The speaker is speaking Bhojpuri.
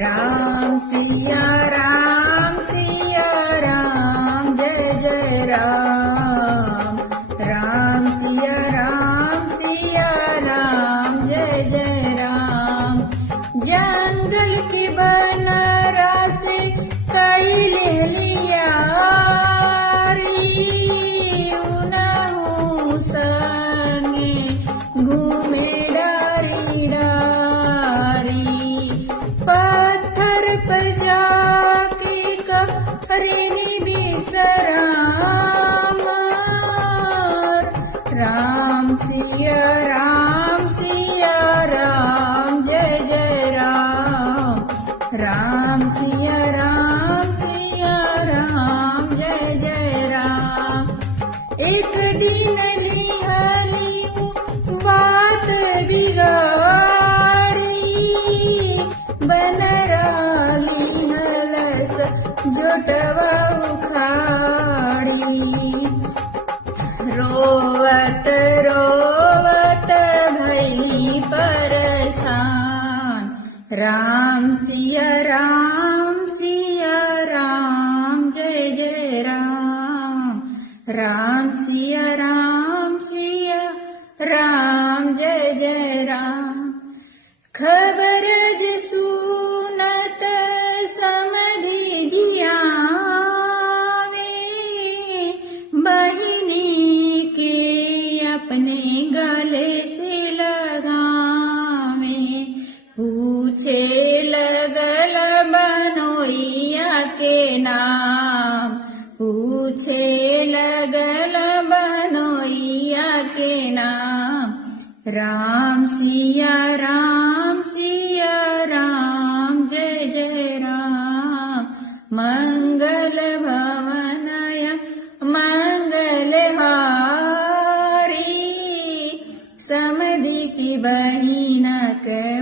राम सिया राम जय जय राम। राम सिया राम जय जय राम। जंगल के बनरा से कई ले लिया उनहु संगे घूमे डारी डारी। पत्थर पर जाके करेनी बिसराम। राम सिया राम जय जय राम। राम सिया राम जय जय राम। एक दिन लिहली बात बिगाड़ी बनरा लिहलस जोटवा उखाड़ी। रोवत रोवत भइली परेशान। राम सिया राम जय जय राम। राम सिया राम जय जय राम। खबर जे सुनत समधि जियावे बहिनी के अपने गले से लगावे। पूछे लगल बनोइया के नाम। पूछे लगल बनोइया के नाम। राम सिया राम जय जय राम। मंगल भवनय मंगल हारी समधि की बहिन के